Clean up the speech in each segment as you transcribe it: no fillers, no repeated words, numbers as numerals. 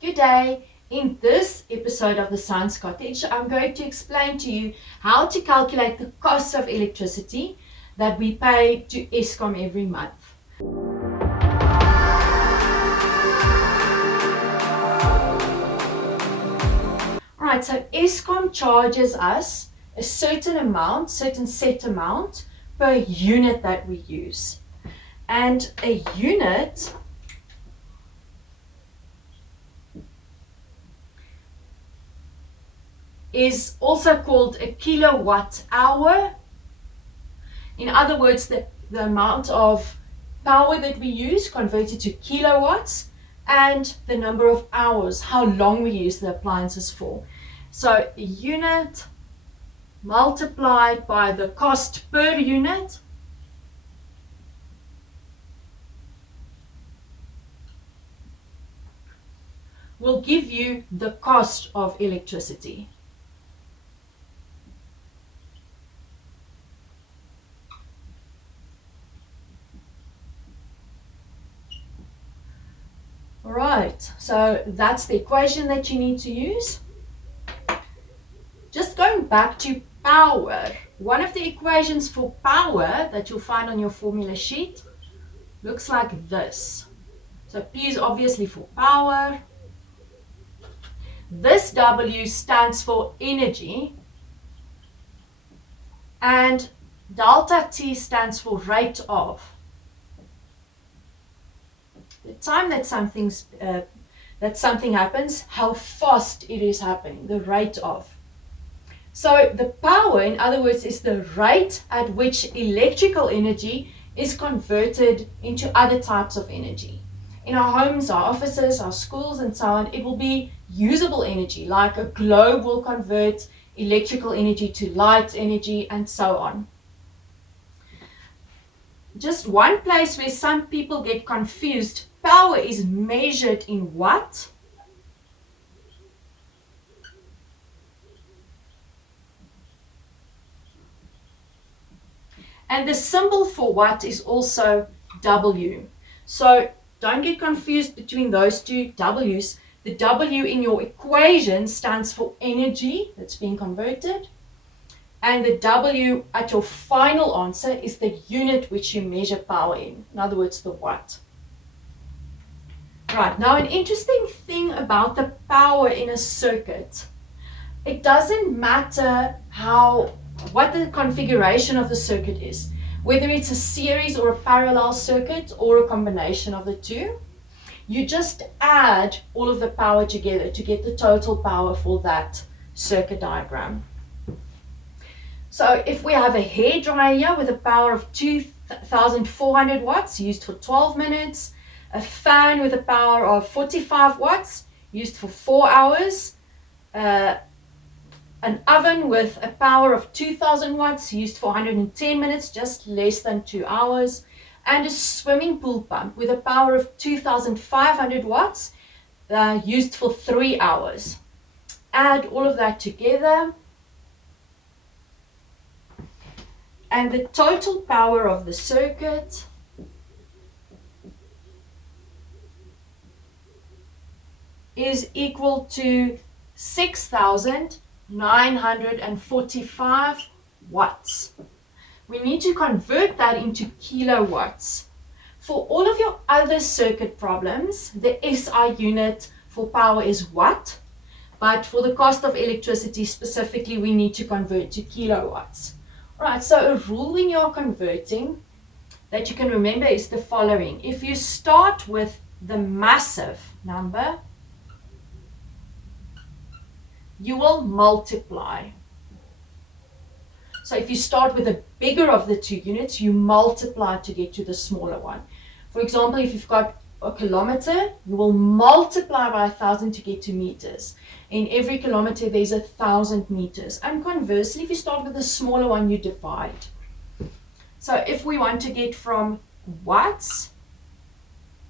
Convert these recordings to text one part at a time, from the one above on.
Good day. In this episode of the Science Cottage, I'm going to explain to you how to calculate the cost of electricity that we pay to Eskom every month. Alright, so Eskom charges us a certain set amount per unit that we use. And a unit is also called a kilowatt hour. In other words, the amount of power that we use converted to kilowatts and the number of hours, how long we use the appliances for. So a unit multiplied by the cost per unit will give you the cost of electricity. Alright, so that's the equation that you need to use. Just going back to power, one of the equations for power that you'll find on your formula sheet looks like this. So P is obviously for power. This W stands for energy. And delta T stands for rate of. The time that something happens, how fast it is happening, the rate of. So the power, in other words, is the rate at which electrical energy is converted into other types of energy. In our homes, our offices, our schools, and so on, it will be usable energy, like a globe will convert electrical energy to light energy, and so on. Just one place where some people get confused, power is measured in watt. And the symbol for watt is also W. So don't get confused between those two W's. The W in your equation stands for energy that's being converted. And the W at your final answer is the unit which you measure power in other words, the watt. Right, now an interesting thing about the power in a circuit, it doesn't matter what the configuration of the circuit is, whether it's a series or a parallel circuit or a combination of the two. You just add all of the power together to get the total power for that circuit diagram. So if we have a hairdryer with a power of 2,400 watts used for 12 minutes, a fan with a power of 45 watts used for 4 hours, an oven with a power of 2,000 watts used for 110 minutes, just less than 2 hours, and a swimming pool pump with a power of 2,500 watts used for 3 hours. Add all of that together, and the total power of the circuit is equal to 6,945 watts. We need to convert that into kilowatts. For all of your other circuit problems, the SI unit for power is watt, but for the cost of electricity specifically, we need to convert to kilowatts. Alright, so a rule when you're converting that you can remember is the following. If you start with the massive number, you will multiply. So if you start with the bigger of the two units, you multiply to get to the smaller one. For example, if you've got a kilometer, you will multiply by 1,000 to get to meters. In every kilometer, there's 1,000 meters. And conversely, if you start with the smaller one, you divide. So if we want to get from watts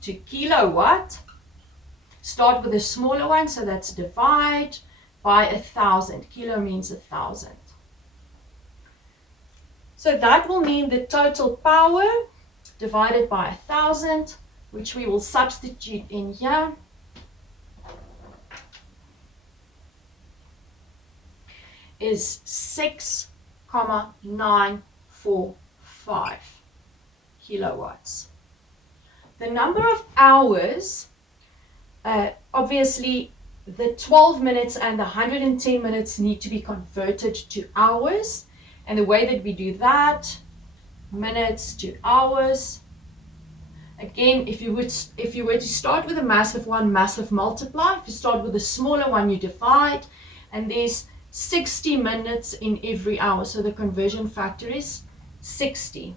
to kilowatt, start with the smaller one, so that's divide by 1,000. Kilo means 1,000. So that will mean the total power divided by 1,000, which we will substitute in here. is 6,945 kilowatts. The number of hours, obviously the 12 minutes and the 110 minutes need to be converted to hours. And the way that we do that, minutes to hours. Again, if you were to start with a massive one, massive multiply. If you start with a smaller one, you divide. And there's 60 minutes in every hour. So the conversion factor is 60.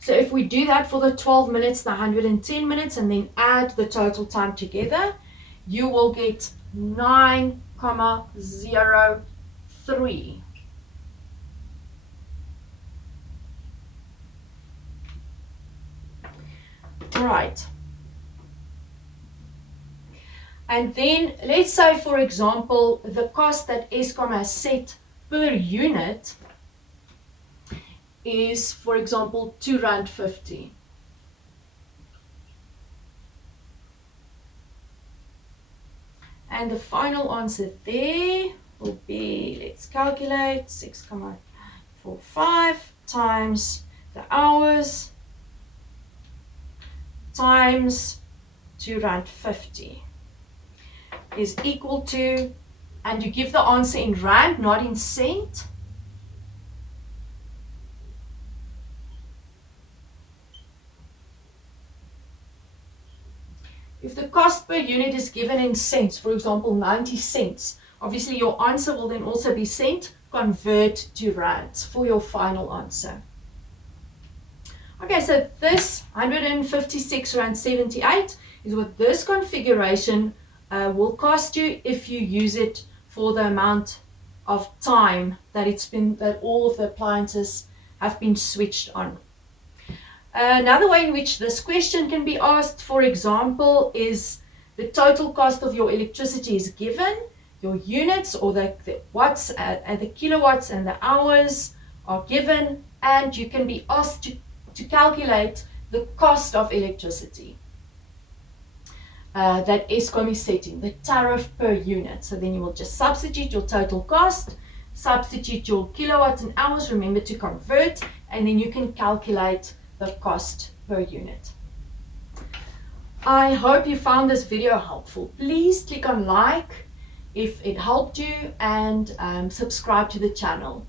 So if we do that for the 12 minutes, the 110 minutes, and then add the total time together, you will get 9,03. Right. And then let's say, for example, the cost that Eskom has set per unit is, for example, R2.50. And the final answer there will be, let's calculate, 6,45 times the hours times R2.50 is equal to, and you give the answer in rand, not in cent. If the cost per unit is given in cents, for example, 90 cents, obviously your answer will then also be cent. Convert to rands for your final answer. Okay, so this 156 rand 78 is what this configuration will cost you if you use it for the amount of time that all of the appliances have been switched on. Another way in which this question can be asked, for example, is the total cost of your electricity is given, your units or the watts and the kilowatts and the hours are given, and you can be asked to calculate the cost of electricity that Eskom is setting, the tariff per unit. So then you will just substitute your total cost, substitute your kilowatts and hours, remember to convert, and then you can calculate the cost per unit. I hope you found this video helpful. Please click on like if it helped you, and subscribe to the channel.